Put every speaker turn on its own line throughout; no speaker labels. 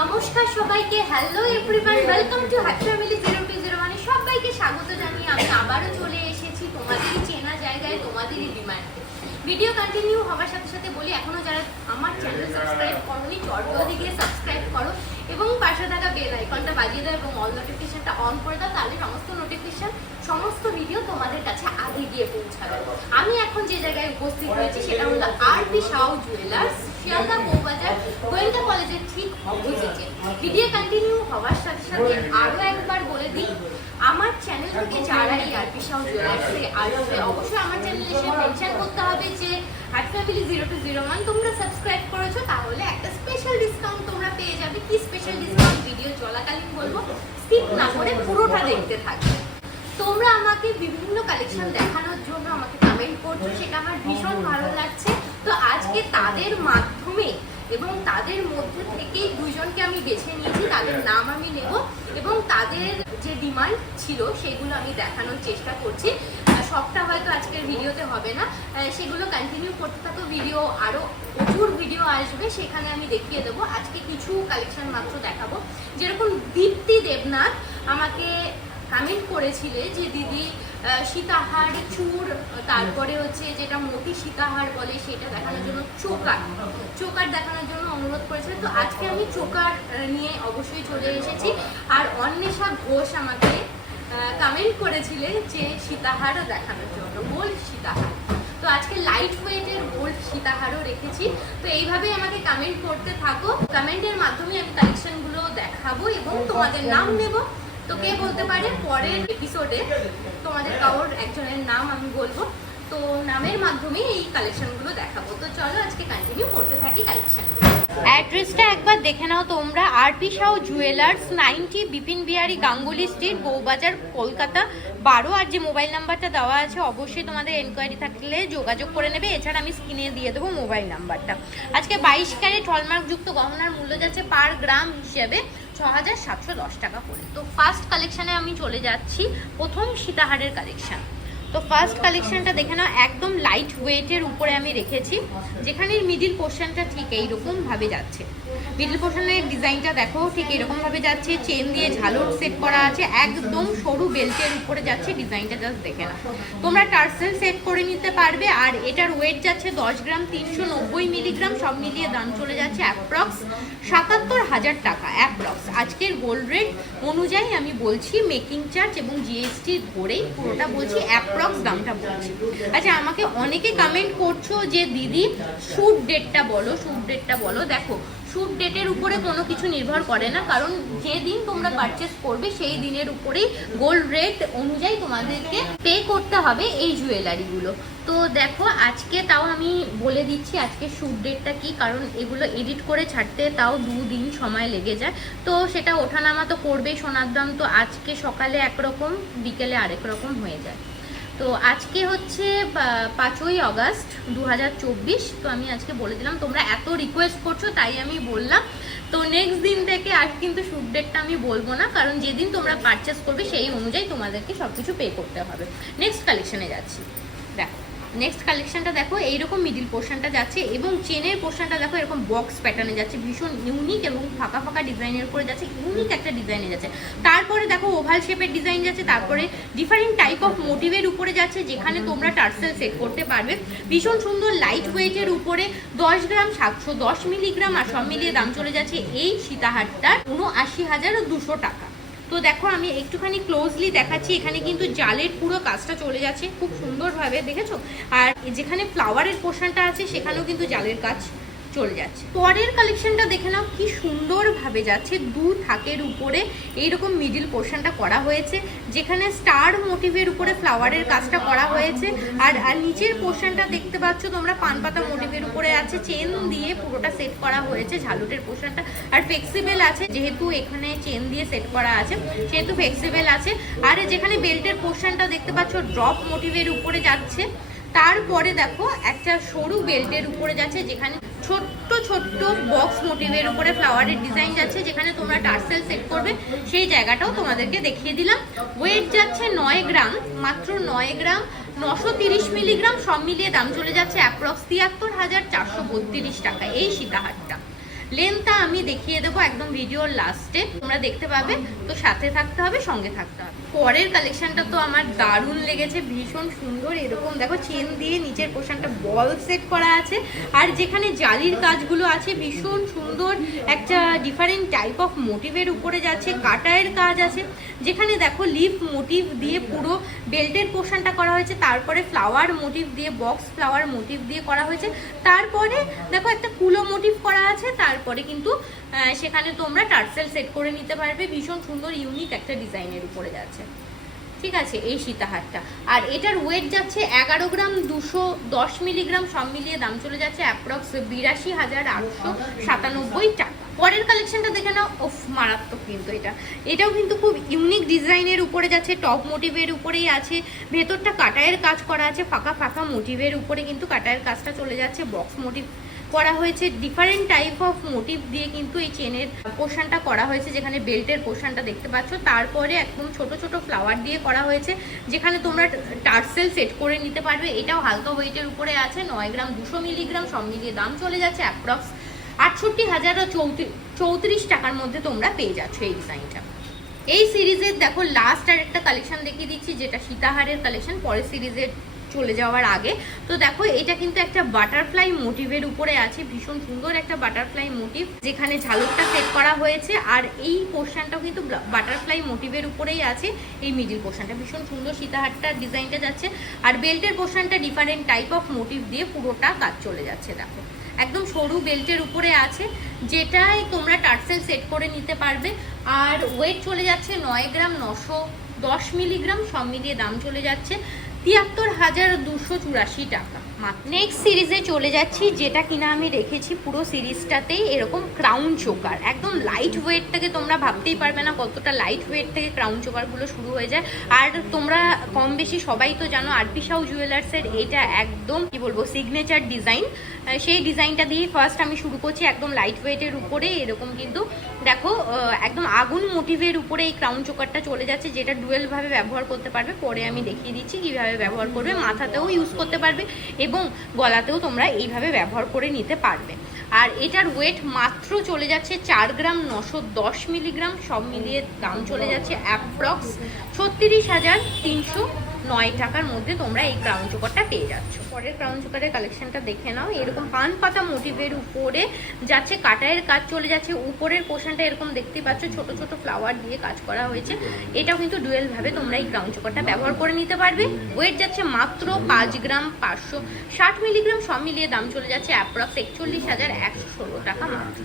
নমস্কার সবাইকে hello everyone welcome to happy family zero two zero মানে সবাইকে স্বাগত জানিয়ে আমি আবারও চলে এসেছি তোমাদেরই চেনা জায়গায়, তোমাদেরই ডিমান্ড ভিডিও কন্টিনিউ হওয়ার সাথে সাথে বলি, এখনও যারা আমার চ্যানেল সাবস্ক্রাইব করোনি চটজলদি গিয়ে সাবস্ক্রাইব করো। এবং পাশে থাকা বেল আইকনটা বাজিয়ে দাও এবং অল নোটিফিকেশনটা অন করে দাও, তাহলে সমস্ত নোটিফিকেশন সমস্ত ভিডিও তোমাদের কাছে আগে গিয়ে পৌঁছাবে। আমি এখন যে জায়গায় উপস্থিত হয়েছি সেটা হলো R P Sau jewellers Sealdah Bowbazar গোয়েন্দা কলেজের ঠিক অপোজিটে। ভিডিও কন্টিনিউ হওয়ার সাথে সাথে আরও একবার বলে দিই, আমার চ্যানেল থেকে যারাই আর পি সাউ জুয়েলার্সে আসবে, অবশ্যই আমার চ্যানেলে এসে মেনশন করতে হবে যে হাট family zero two zero one তোমরা সাবস্ক্রাইব করেছ, তাহলে একটা স্পেশাল ডিসকাউন্ট তোমরা পেয়ে যাবে। কি স্পেশাল ডিসকাউন্ট ভিডিও চলাকালীন বলব স্কিপ না করে পুরোটা দেখতে থাকবে তোমরা আমাকে বিভিন্ন কালেকশন দেখানোর জন্য আমাকে কমেন্ট করছ, সেটা আমার ভীষণ ভালো লাগছে। তো আজকে তাদের মাধ্যমে এবং তাদের মধ্যে থেকেই দুজনকে আমি বেছে নিয়েছি, তাদের নাম আমি নেব এবং তাদের যে ডিমান্ড ছিল, সেগুলো আমি দেখানোর চেষ্টা করছি। সবটা হয়তো আজকের ভিডিওতে হবে না। সেগুলো কন্টিনিউ করতে থাকো। ভিডিও আরও প্রচুর ভিডিও আসবে, সেখানে আমি দেখিয়ে দেবো। আজকে কিছু কালেকশন মাত্র দেখাবো। যেরকম দীপ্তি দেবনাথ আমাকে কমেন্ট করেছিলে যে, দিদি সীতাহার চূড় তারপরে হচ্ছে যেটা মতি সীতাহার বলে, সেটা দেখানোর জন্য চোকার। চোকার দেখানোর জন্য অনুরোধ করেছিল। তো আজকে আমি চোকার নিয়ে অবশ্যই চলে এসেছি। আর অন্বেষা ঘোষ আমাকে কমেন্ট করেছিলে যে সীতাহারও দেখানোর জন্য গোল্ড সীতাহার। তো আজকে লাইট ওয়েটের গোল্ড সীতাহারও রেখেছি। তো এইভাবে আমাকে কমেন্ট করতে থাকো। কমেন্টের মাধ্যমে আমি কালেকশনগুলো দেখাবো এবং তোমাদের নাম নেব। তো কে বলতে পারে? পরের এপিসোডে তোমাদের কাউর একজনের নাম আমি বলব। তো নামের মাধ্যমে এই কালেকশনগুলো দেখাবো। তো চলো আজকে কন্টিনিউ করতে থাকি কালেকশনগুলো অ্যাড্রেসটা একবার দেখে নাও তোমরা। RP Sau jewellers ninety Bipin Bihari Ganguly street Bowbazar, Kolkata. বারো, আর যে মোবাইল নাম্বারটা দেওয়া আছে, অবশ্যই তোমাদের এনকোয়ারি থাকলে যোগাযোগ করে নেবে। এছাড়া আমি স্ক্রিনে দিয়ে দেবো মোবাইল নাম্বারটা আজকে বাইশ ক্যারেট হলমার্ক যুক্ত গহনার মূল্য যাচ্ছে পার গ্রাম হিসেবে ছ হাজার সাতশো দশ টাকা করে। তো ফার্স্ট কালেকশানে আমি চলে যাচ্ছি প্রথম সীতাহারের কালেকশান তো ফার্স্ট কালেকশনটা দেখে নাও, একদম লাইট ওয়েটের উপরে আমি রেখেছি, যেখানে মিডিল পোর্শনটা ঠিক এইরকম ভাবে যাচ্ছে। মিডিল পোর্শনের ডিজাইনটা দেখো, ঠিক এরকম ভাবে যাচ্ছে চেন দিয়ে ঝালর সেট করা আছে, একদম সরু বেল্টের উপরে যাচ্ছে ডিজাইনটা জাস্ট দেখে নাও। তোমরা টার্সেল সেট করে নিতে পারবে, আর এটার ওয়েট যাচ্ছে দশ গ্রাম তিনশো নব্বই মিলিগ্রাম সব মিলিয়ে দাম চলে যাচ্ছে অ্যাপ্রক্স সাতাত্তর হাজার টাকা অ্যাপ্রক্স আজকের গোল্ড রেট অনুযায়ী আমি বলছি মেকিং চার্জ এবং জিএসটি ধরেই পুরোটা বলছি অ্যাপ্রক্স দামটা বলছি। আচ্ছা আমাকে অনেকে কমেন্ট করছ যে, দিদি শ্যুট ডেটটা বলো শ্যুট ডেটটা বলো। দেখো শ্যুট ডেটের উপরে কোনো কিছু নির্ভর করে না, কারণ যে দিন তোমরা পারচেস করবে, সেই দিনের উপরেই গোল্ড রেট অনুযায়ী তোমাদেরকে পে করতে হবে এই জুয়েলারিগুলো তো দেখো, আজকে তাও আমি বলে দিচ্ছি, আজকে শ্যুট ডেটটা কি? কারণ এগুলো এডিট করে ছাড়তে তাও দুদিন সময় লেগে যায়। তো সেটা ওঠানামা তো করবেই, সোনার দাম তো আজকে সকালে একরকম, বিকেলে আরেক রকম হয়ে যায়। তো আজকে হচ্ছে পাঁচই অগাস্ট দু হাজার চব্বিশ, তো আমি আজকে বলে দিলাম, তোমরা এত রিকোয়েস্ট করছ, তাই আমি বললাম। তো নেক্সট দিন থেকে আর কিন্তু শুট ডেটটা আমি বলব না, কারণ যেদিন তোমরা পারচেস করবে, সেই অনুযায়ী তোমাদেরকে সব কিছু পে করতে হবে। নেক্সট কালেকশনে যাচ্ছি। দেখো। নেক্সট কালেকশনটা দেখো, এইরকম মিডিল পোর্শনটা যাচ্ছে এবং চেনের পোর্শনটা দেখো, এরকম বক্স প্যাটার্নে যাচ্ছে। ভীষণ ইউনিক এবং ফাঁকা ফাঁকা ডিজাইনের উপরে যাচ্ছে ইউনিক একটা ডিজাইনে যাচ্ছে। তারপরে দেখো ওভাল শেপের ডিজাইন যাচ্ছে, তারপরে ডিফারেন্ট টাইপ অফ মোটিভের উপরে যাচ্ছে, যেখানে তোমরা টার্সেল সেট করতে পারবে। ভীষণ সুন্দর লাইট ওয়েটের উপরে দশ গ্রাম সাতশো দশ মিলিগ্রাম আর সব মিলিয়ে দাম চলে যাচ্ছে এই সীতাহারটার উনআশি হাজার দুশো টাকা। তো দেখো, আমি একটুখানি ক্লোজলি দেখাচ্ছি। এখানে কিন্তু জালের পুরো কাজটা চলে যাচ্ছে খুব সুন্দরভাবে, দেখেছ? আর যেখানে ফ্লাওয়ারের পোর্শনটা আছে, সেখানেও কিন্তু জালের কাজ চলে যাচ্ছে। পরের কালেকশনটা দেখে নাও, কি সুন্দরভাবে যাচ্ছে। দু থাকের উপরে এইরকম মিডিল পোর্শনটা করা হয়েছে, যেখানে স্টার মোটিভের উপরে ফ্লাওয়ারের কাজটা করা হয়েছে। আর আর নিচের পোর্শনটা দেখতে পাচ্ছ তোমরা পান পাতা মোটিভের উপরে আছে। চেন দিয়ে পুরোটা সেট করা হয়েছে, ঝালুটের পোর্শনটা আর ফ্লেক্সিবেল আছে, যেহেতু এখানে চেন দিয়ে সেট করা আছে, সেহেতু ফ্লেক্সিবেল আছে। আর যেখানে বেল্টের পোর্শনটা দেখতে পাচ্ছ ড্রপ মোটিভের উপরে যাচ্ছে। তারপরে দেখো একটা সরু বেল্টের উপরে যাচ্ছে, যেখানে ছোট্ট ছোট্ট বক্স মোটিভের উপরে ফ্লাওয়ারের ডিজাইন যাচ্ছে, যেখানে তোমরা টার্সেল সেট করবে। সেই জায়গাটাও তোমাদেরকে দেখিয়ে দিলাম। ওয়েট যাচ্ছে নয় গ্রাম, মাত্র নয় গ্রাম, নশো তিরিশ মিলিগ্রাম সব মিলিয়ে দাম চলে যাচ্ছে অ্যাপ্রক্স তিয়াত্তর হাজার চারশো বত্রিশ টাকা। এই সীতাহারটা। লেন্থটা আমি দেখিয়ে দেবো একদম ভিডিওর লাস্টে তোমরা দেখতে পাবে, তো সাথে থাকতে হবে, সঙ্গে থাকতে হবে। পরের কালেকশনটা তো আমার দারুণ লেগেছে, ভীষণ সুন্দর। এরকম দেখো চেন দিয়ে নিচের পোশাকটা বল সেট করা আছে। আর যেখানে জালির কাজগুলো আছে, ভীষণ সুন্দর একটা ডিফারেন্ট টাইপ অফ মোটিভের উপরে যাচ্ছে কাটায়ের কাজ আছে। যেখানে দেখো লিফ মোটিভ দিয়ে পুরো বেল্টের পোর্শনটা করা হয়েছে, তারপরে ফ্লাওয়ার মোটিভ দিয়ে বক্স ফ্লাওয়ার মোটিভ দিয়ে করা হয়েছে। তারপরে দেখো একটা কুলো মোটিভ করা আছে, তারপরে কিন্তু সেখানে তোমরা টার্সেল সেট করে নিতে পারবে। ভীষণ সুন্দর ইউনিক একটা ডিজাইনের উপরে যাচ্ছে। ঠিক আছে, এই সীতাহারটা। আর এটার ওয়েট যাচ্ছে এগারো গ্রাম, দুশো দশ মিলিগ্রাম, সব মিলিয়ে দাম চলে যাচ্ছে অ্যাপ্রক্স বিরাশি হাজার আটশো সাতানব্বই টাকা। পরের কালেকশনটা দেখে নাও। ওফ মারাত্মক কিন্তু এটা। এটাও কিন্তু খুব ইউনিক ডিজাইনের উপরে যাচ্ছে টপ মোটিভের উপরেই আছে। ভেতরটা কাটায়ের কাজ করা আছে, ফাঁকা ফাঁকা মোটিভের উপরে কিন্তু কাটায়ের কাজটা চলে যাচ্ছে। বক্স মোটিভ করা হয়েছে। ডিফারেন্ট টাইপ অফ মোটিভ দিয়ে কিন্তু এই চেনের পোর্শনটা করা হয়েছে, যেখানে বেল্টের পোর্শনটা দেখতে পাচ্ছ। তারপরে একদম ছোট ছোট ফ্লাওয়ার দিয়ে করা হয়েছে, যেখানে তোমরা টার্সেল সেট করে নিতে পারবে। এটাও হালকা ওয়েটের উপরে আছে, নয় গ্রাম, দুশো মিলিগ্রাম সব মিলিয়ে দাম চলে যাচ্ছে অ্যাপ্রক্স আটষট্টি হাজার চৌত্রিশ টাকার মধ্যে তোমরা পেয়ে যাচ্ছ এই ডিজাইনটা এই সিরিজের দেখো লাস্ট আর একটা কালেকশন দেখিয়ে দিচ্ছি, যেটা সীতাহারের কালেকশন পরের সিরিজের চলে যাওয়ার আগে। তো দেখো, এটা কিন্তু একটা বাটারফ্লাই মোটিভের উপরে আছে, ভীষণ সুন্দর একটা বাটারফ্লাই মোটিভ যেখানে ঝালকটা সেট করা হয়েছে, আর এই পোর্শনটাও কিন্তু বাটারফ্লাই মোটিভের উপরেই আছে, এই মিডিল পোর্শনটা ভীষণ সুন্দর সীতাহারটার ডিজাইনটা যাচ্ছে, আর বেল্টের পোর্শনটা ডিফারেন্ট টাইপ অফ মোটিভ দিয়ে পুরোটা কাজ চলে যাচ্ছে, দেখো। একদম সরু বেল্টের উপরে আছে, যেটাই তোমরা টার্সেল সেট করে নিতে পারবে। আর ওয়েট চলে যাচ্ছে নয় গ্রাম নশো দশ মিলিগ্রাম, সব মিলিয়ে দাম চলে যাচ্ছে তিয়াত্তর হাজার দুশো চুরাশি টাকা। নেক্সট সিরিজে চলে যাচ্ছি, যেটা কিনা আমি রেখেছি পুরো সিরিজটাতেই এরকম ক্রাউন চোকার একদম লাইট ওয়েট থেকে তোমরা ভাবতেই পারবে না কতটা লাইট ওয়েট থেকে ক্রাউন চোকারগুলো শুরু হয়ে যায়। আর তোমরা কম বেশি সবাই তো জানো আরপি সাউ জুয়েলার্সের এটা একদম, কি বলব সিগনেচার ডিজাইন সেই ডিজাইনটা দিয়ে ফার্স্ট আমি শুরু করছি একদম লাইট ওয়েটের উপরে। এরকম কিন্তু দেখো একদম আগুন মোটিভের উপরে এই ক্রাউন চোকারটা চলে যাচ্ছে, যেটা ডুয়েলভাবে ব্যবহার করতে পারবে। পরে আমি দেখিয়ে দিচ্ছি কীভাবে ব্যবহার করবে। মাথাতেও ইউজ করতে পারবে। এবং গলাতেও তোমরা এইভাবে ব্যবহার করে নিতে পারবে। আর এটার ওয়েট মাত্র চলে যাচ্ছে চার গ্রাম নশো দশ মিলিগ্রাম, সব মিলিয়ে দাম চলে যাচ্ছে অ্যাপ্রক্স ছত্রিশ হাজার তিনশো নয় টাকার মধ্যে তোমরা এই ক্রাউন চোকারটা পেয়ে যাচ্ছ। পরের ক্রাউন চোকারের কালেকশনটা দেখে নাও। এরকম পান পাতা মোটিভের উপরে যাচ্ছে কাটায়ের কাজ চলে যাচ্ছে, উপরের পোর্শনটা এরকম দেখতেই পাচ্ছ, ছোট ছোট ফ্লাওয়ার দিয়ে কাজ করা হয়েছে। এটাও কিন্তু ডুয়েল ভাবে তোমরা এই ক্রাউন চোকারটা ব্যবহার করে নিতে পারবে। ওয়েট যাচ্ছে মাত্র পাঁচ গ্রাম পাঁচশো। ষাট মিলিগ্রাম সব মিলিয়ে দাম চলে যাচ্ছে অ্যাপ্রক্স একচল্লিশ হাজার একশো ষোলো টাকা মাত্র।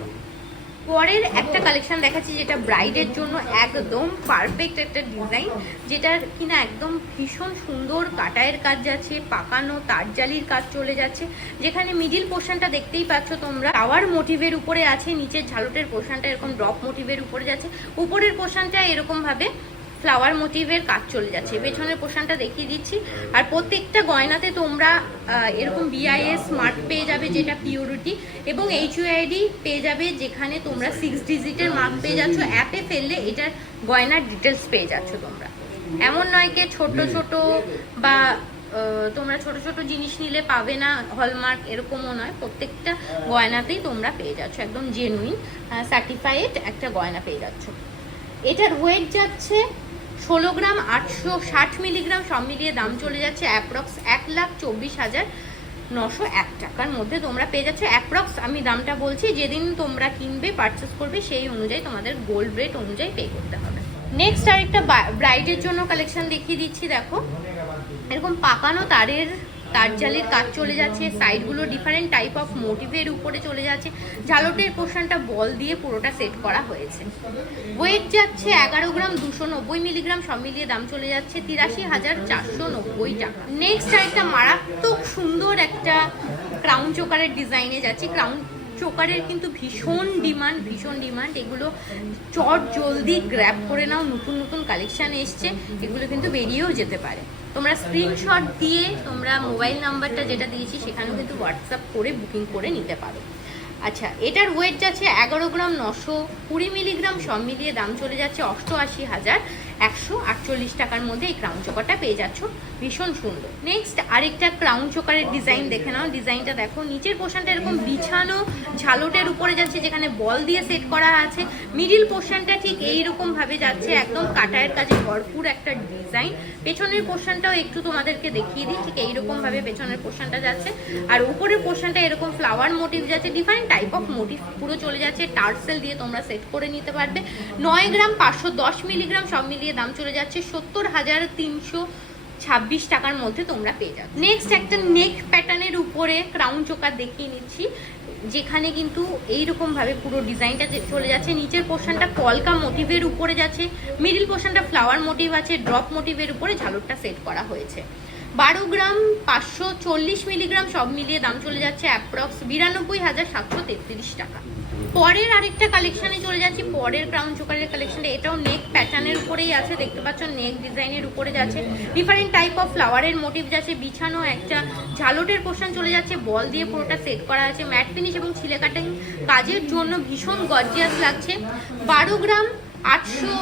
পরের একটা কালেকশন দেখাচ্ছি যেটা ব্রাইডের জন্য একদম পারফেক্ট একটা ডিজাইন যেটার কিনা একদম ভীষণ সুন্দর কাটায়ের কাজ যাচ্ছে, পাকানো তারজালির কাজ চলে যাচ্ছে। যেখানে মিডিল পোর্শনটা দেখতেই পাচ্ছ তোমরা। টাওয়ার মোটিভের উপরে আছে, নিচের ঝালটের পোর্শনটা এরকম ড্রপ মোটিভের উপরে যাচ্ছে। উপরের পোর্শনটা এরকম ভাবে ফ্লাওয়ার মোটিভের কাজ চলে যাচ্ছে। পেছনের পোর্শনটা দেখিয়ে দিচ্ছি। আর প্রত্যেকটা গয়নাতে তোমরা এরকম বিআইএস মার্ক পেয়ে যাবে যেটা পিওরিটি এবং এইচইআইডি পেয়ে যাবে যেখানে তোমরা সিক্স ডিজিটের মার্ক পেয়ে যাচ্ছ। অ্যাপে ফেললে এটার গয়নার ডিটেলস পেয়ে যাচ্ছ তোমরা। এমন নয় কি ছোট ছোট বা তোমরা ছোট ছোট জিনিস নিলে পাবে না হলমার্ক এরকমও নয়। প্রত্যেকটা গয়নাতেই তোমরা পেয়ে যাচ্ছ একদম জেনুইন সার্টিফাইড একটা গয়না পেয়ে যাচ্ছ। এটার ওয়েট যাচ্ছে ষোলো গ্রাম আটশো ষাট মিলিগ্রাম সব মিলিয়ে দাম চলে যাচ্ছে অ্যাপ্রক্স এক লাখ চব্বিশ হাজার নশো এক টাকার মধ্যে। তোমরা পেয়ে যাচ্ছ অ্যাপ্রক্স। আমি দামটা বলছি, যেদিন তোমরা কিনবে পারচেস করবে, সেই অনুযায়ী তোমাদের গোল্ড রেট অনুযায়ী পে করতে হবে। নেক্সট আরেকটা ব্রাইডের জন্য কালেকশন দেখিয়ে দিচ্ছি, দেখো। এরকম পাকানো তারের তারজালির কাজ চলে যাচ্ছে সাইডগুলো ডিফারেন্ট টাইপ অফ মোটিভের উপরে চলে যাচ্ছে। ঝালটের পোর্শনটা বল দিয়ে পুরোটা সেট করা হয়েছে। ওয়েট যাচ্ছে এগারো গ্রাম দুশো নব্বই মিলিগ্রাম সব মিলিয়ে দাম চলে যাচ্ছে তিরাশি হাজার চারশো নব্বই টাকা। নেক্সট আরেকটা মারাত্মক সুন্দর একটা ক্রাউন চোকারের ডিজাইনে যাচ্ছে। ক্রাউন চোকারের কিন্তু ভীষণ ডিমান্ড ভীষণ ডিমান্ড এগুলো চট জলদি গ্র্যাব করে নাও, নতুন নতুন কালেকশন এসছে। এগুলো কিন্তু বেরিয়েও যেতে পারে। তোমরা স্ক্রিনশট দিয়ে তোমরা মোবাইল নাম্বারটা যেটা দিয়েছি, সেখানেও কিন্তু হোয়াটসঅ্যাপ করে বুকিং করে নিতে পারো। আচ্ছা এটার ওয়েট যাচ্ছে এগারো গ্রাম নশো কুড়ি মিলিগ্রাম সব মিলিয়ে দাম চলে যাচ্ছে অষ্টআশি হাজার একশো আটচল্লিশ টাকার মধ্যে এই ক্রাউন চোকারটা পেয়ে যাচ্ছ। ভীষণ সুন্দর। নেক্সট আরেকটা ক্রাউন চোকারের ডিজাইন দেখে নাও। ডিজাইনটা দেখো, নিচের পোর্শনটা এরকম বিছানো, ঝালটের উপরে যাচ্ছে, যেখানে বল দিয়ে সেট করা আছে। মিডিল পোর্শনটা ঠিক এইরকম ভাবে যাচ্ছে, একদম কাটায়ের কাজে ভরপুর একটা ডিজাইন পেছনের পোর্শনটাও একটু তোমাদেরকে দেখিয়ে দিই, ঠিক এইরকম ভাবে পেছনের পোর্শনটা যাচ্ছে। আর উপরের পোর্শনটা এরকম ফ্লাওয়ার মোটিভ যাচ্ছে ডিফারেন্ট টাইপ অফ মোটিভ পুরো চলে যাচ্ছে। টার্সেল দিয়ে তোমরা সেট করে নিতে পারবে। নয় গ্রাম পাঁচশো দশ মিলিগ্রাম সব মিলিয়ে দাম চলে যাচ্ছে সত্তর হাজার তিনশো ছাব্বিশ টাকার মধ্যে তোমরা পেয়ে যাবে নেক্সট একটা নেক প্যাটার্নের উপরে ক্রাউন চোকার দেখিয়ে নিচ্ছি, যেখানে কিন্তু এইরকম ভাবে পুরো ডিজাইনটা চলে যাচ্ছে। নিচের পোর্শনটা কলকা মোটিভের উপরে যাচ্ছে মিডিল পোর্শনটা ফ্লাওয়ার মোটিভ আছে ড্রপ মোটিভের উপরে ঝালরটা সেট করা হয়েছে। বারো গ্রাম পাঁচশো চল্লিশ মিলিগ্রাম সব মিলিয়ে দাম চলে যাচ্ছে অ্যাপ্রক্স বিরানব্বই হাজার সাতশো তেত্রিশ টাকা। পরের আরেকটা কালেকশনে চলে যাচ্ছি, পরের ক্রাউন চোকারের কালেকশনটা এটাও নেক প্যাটার্নের উপরেই আছে, দেখতে পাচ্ছ নেক ডিজাইনের উপরে যাচ্ছে। ডিফারেন্ট টাইপ অফ ফ্লাওয়ারের মোটিভ যাচ্ছে, বিছানো একটা, ঝালটের পোর্শন চলে যাচ্ছে বল দিয়ে পুরোটা সেট করা আছে ম্যাট ফিনিশ এবং ছিলে কাটিং কাজের জন্য ভীষণ গর্জিয়াস লাগছে। বারো গ্রাম আটশো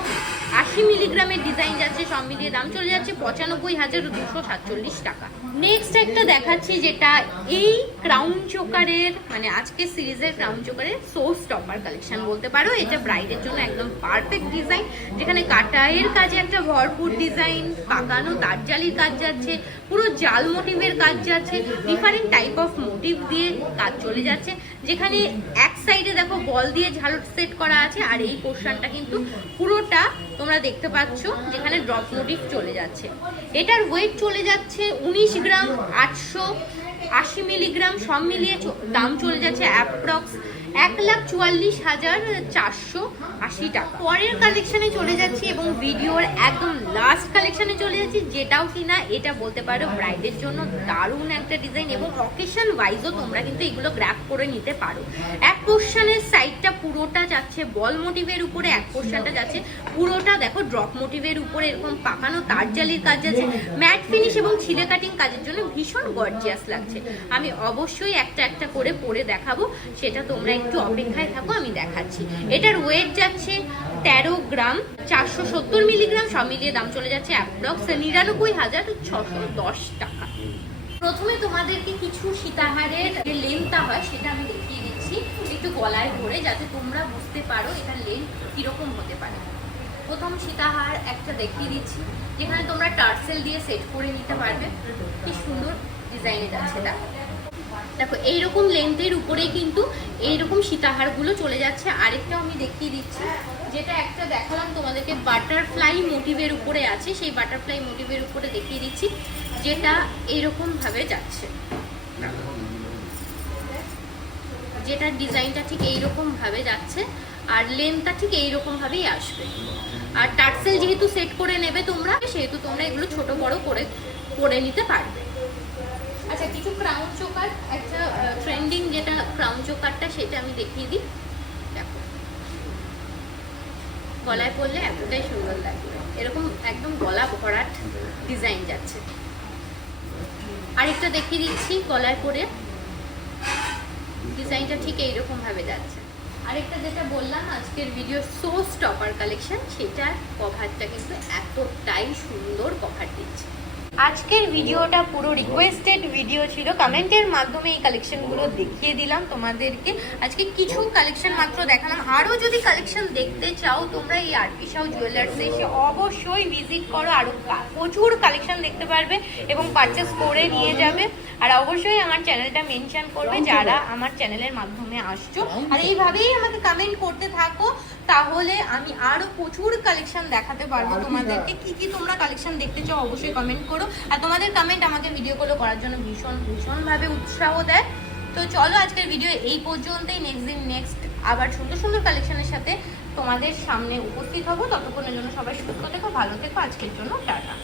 আশি মিলিগ্রামের ডিজাইন যাচ্ছে, সব মিলিয়ে দাম চলে যাচ্ছে পঁচানব্বই হাজার দুশো সাতচল্লিশ টাকা। নেক্সট একটা দেখাচ্ছি যেটা এই ক্রাউন চোকারের মানে আজকের সিরিজের ক্রাউন চোকারের সোর্স টপার কালেকশন বলতে পারো। এটা ব্রাইডের জন্য একদম পারফেক্ট ডিজাইন যেখানে কাটায়ের কাজে একটা ভরপুর ডিজাইন পাকানো তারজালির কাজ যাচ্ছে, পুরো জাল মোটিভের কাজ যাচ্ছে ডিফারেন্ট টাইপ অফ মোটিভ দিয়ে কাজ চলে যাচ্ছে, যেখানে এক সাইডে দেখো বল দিয়ে ঝালট সেট করা আছে, আর এই পোর্শনটা কিন্তু পুরোটা তোমরা দেখতে পাচ্ছ, যেখানে ড্রপ মোটিভ চলে যাচ্ছে। এটার ওয়েট চলে যাচ্ছে উনিশ গ্রাম আটশো আশি মিলিগ্রাম, সব মিলিয়ে দাম চলে যাচ্ছে অ্যাপ্রক্স এক লাখ চুয়াল্লিশ হাজার চারশো আশি টাকা। পরের কালেকশনে চলে যাচ্ছি এবং ভিডিওর একদম লাস্ট কালেকশনে চলে যাচ্ছি, যেটাও কিনা এটা বলতে পারো ব্রাইডের জন্য দারুণ একটা ডিজাইন এবং অকেশন ওয়াইজও তোমরা কিন্তু এগুলো গ্র্যাপ করে নিতে পারো। এক পোর্শনের সাইডটা পুরোটা যাচ্ছে বল মোটিভের উপরে এক পোর্শনটা যাচ্ছে, পুরোটা দেখো ড্রপ মোটিভের উপরে এরকম পাকানো তারজালির কাজ আছে ম্যাট ফিনিশ এবং ছিলে কাটিং কাজের জন্য ভীষণ গর্জিয়াস লাগছে। আমি অবশ্যই একটা একটা করে পরে দেখাবো, সেটা তোমরা একটু অপেক্ষায় থাকো, আমি দেখাচ্ছি। এটার ওয়েট যাচ্ছে তেরো গ্রাম, চারশো সত্তর মিলিগ্রাম সব মিলিয়ে দাম চলে যাচ্ছে অ্যাপ্রক্স নিরানব্বই হাজার ছশো দশ টাকা। প্রথমে তোমাদেরকে কিছু সীতাহারের যে লেন্থটা হয়, সেটা আমি দেখিয়ে দিচ্ছি। একটু গলায় ধরে যাতে তোমরা বুঝতে পারো এটার লেন্থ কীরকম হতে পারে। প্রথম সীতাহার একটা দেখিয়ে দিচ্ছি, যেখানে তোমরা টার্সেল দিয়ে সেট করে নিতে পারবে। কি সুন্দর ডিজাইনে যাচ্ছে এটা। দেখো, এইরকম লেন্থের উপরেই কিন্তু এইরকম সীতাহারগুলো চলে যাচ্ছে। আরেকটাও আমি দেখিয়ে দিচ্ছি, যেটা একটা দেখালাম তোমাদেরকে বাটারফ্লাই মোটিভের উপরে আছে। সেই বাটারফ্লাই মোটিভের উপরে দেখিয়ে দিচ্ছি, যেটা এইরকম ভাবে যাচ্ছে। যেটার ডিজাইনটা ঠিক এইরকম ভাবে যাচ্ছে, আর লেন্থটা ঠিক এইরকম ভাবেই আসবে। আর টার্সেল যেহেতু সেট করে নেবে তোমরা, সেহেতু তোমরা এগুলো ছোট বড় করে করে নিতে পারবে। আচ্ছা কিছু ক্রাউন চোকার, একটা ট্রেন্ডিং যেটা ক্রাউন চোকারটা সেটা আমি দেখিয়ে দিই। দেখো। গলায় পরলে এতটাই সুন্দর লাগবে। এরকম একদম গলা ভরাট ডিজাইন যাচ্ছে। আরেকটা দেখিয়ে দিচ্ছি গলায় পরে। ডিজাইনটা ঠিক এইরকম ভাবে যাচ্ছে। আরেকটা যেটা বললাম, আজকের ভিডিও সো স্টপার কালেকশন সেটার কভারটা কিন্তু এতটাই সুন্দর কভার দিচ্ছে। আজকের ভিডিওটা পুরো রিকোয়েস্টেড ভিডিও ছিল। কমেন্টের মাধ্যমে এই কালেকশনগুলো দেখিয়ে দিলাম তোমাদেরকে। আজকে কিছু কালেকশন মাত্র দেখালাম। আরও যদি কালেকশন দেখতে চাও, তোমরা এই আরপি সাউ জুয়েলার্সে এসে অবশ্যই ভিজিট করো। আরও প্রচুর কালেকশন দেখতে পারবে এবং পারচেস করে নিয়ে যাবে। আর অবশ্যই আমার চ্যানেলটা মেনশন করবে যারা আমার চ্যানেলের মাধ্যমে আসছো। আর এইভাবেই আমাকে কমেন্ট করতে থাকো তাহলে আমি আরও প্রচুর কালেকশন দেখাতে পারব তোমাদেরকে। কি কি তোমরা কালেকশন দেখতে চাও অবশ্যই কমেন্ট করো। আর তোমাদের কমেন্ট আমাকে ভিডিওগুলো করার জন্য ভীষণ ভীষণ ভাবে উৎসাহ দেয়। তো চলো আজকের ভিডিও এই পর্যন্তই। নেক্সট দিন নেক্সট আবার সুন্দর সুন্দর কালেকশনের সাথে তোমাদের সামনে উপস্থিত হব। ততক্ষণের জন্য সবাই সুস্থ থেকো ভালো থেকো। আজকের জন্য টাটা।